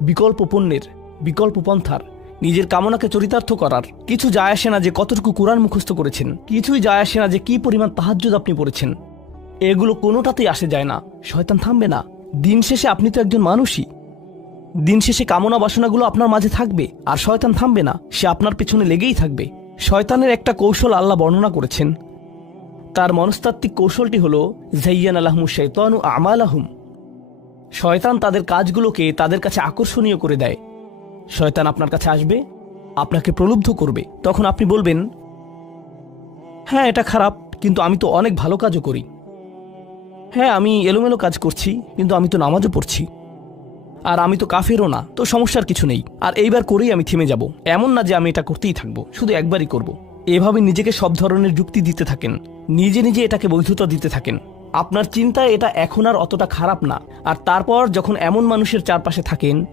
বিকল্প পণ্যের, বিকল্প পন্থার, নিজের কামনাকে চরিতার্থ করার কিছু যায় আসে না যে কতটুকু কোরআন মুখস্থ করেছেন, কিছুই যায় আসে না যে কি পরিমাণ তাহাজ্জুদ আপনি পড়েছেন। এগুলো কোনোটাতেই আসে যায় না। শয়তান থামবে না। দিন শেষে আপনি তো একজন মানুষই। দিন শেষে কামনা বাসনাগুলো আপনার মাঝে থাকবে, আর শয়তান থামবে না, সে আপনার পেছনে লেগেই থাকবে। শয়তানের একটা কৌশল আল্লাহ বর্ণনা করেছেন। তার মনস্তাত্ত্বিক কৌশলটি হল যায়্যানা লাহুমুশ শাইতানু আমালাহুম। শয়তান তাদের কাজগুলোকে তাদের কাছে আকর্ষণীয় করে দেয়। শয়তান আপনার কাছে আসবে, আপনাকে প্রলুব্ধ করবে। তখন আপনি বলবেন, হ্যাঁ এটা খারাপ, কিন্তু আমি তো অনেক ভালো কাজও করি। হ্যাঁ আমি এলোমেলো কাজ করছি, কিন্তু আমি তো নামাজও পড়ছি। আর আমি তো কাফেরও না, তো সমস্যার কিছু নেই। আর এইবার করেই আমি থেমে যাব। এমন না যে আমি এটা করতেই থাকবো, শুধু একবারই করব। এভাবে নিজেকে সব ধরনের যুক্তি দিতে থাকেন, নিজে নিজে এটাকে বৈধতা দিতে থাকেন। আপনার চিন্তায় এটা এখন আর অতটা খারাপ না। আর তারপর যখন এমন মানুষের চারপাশে থাকেন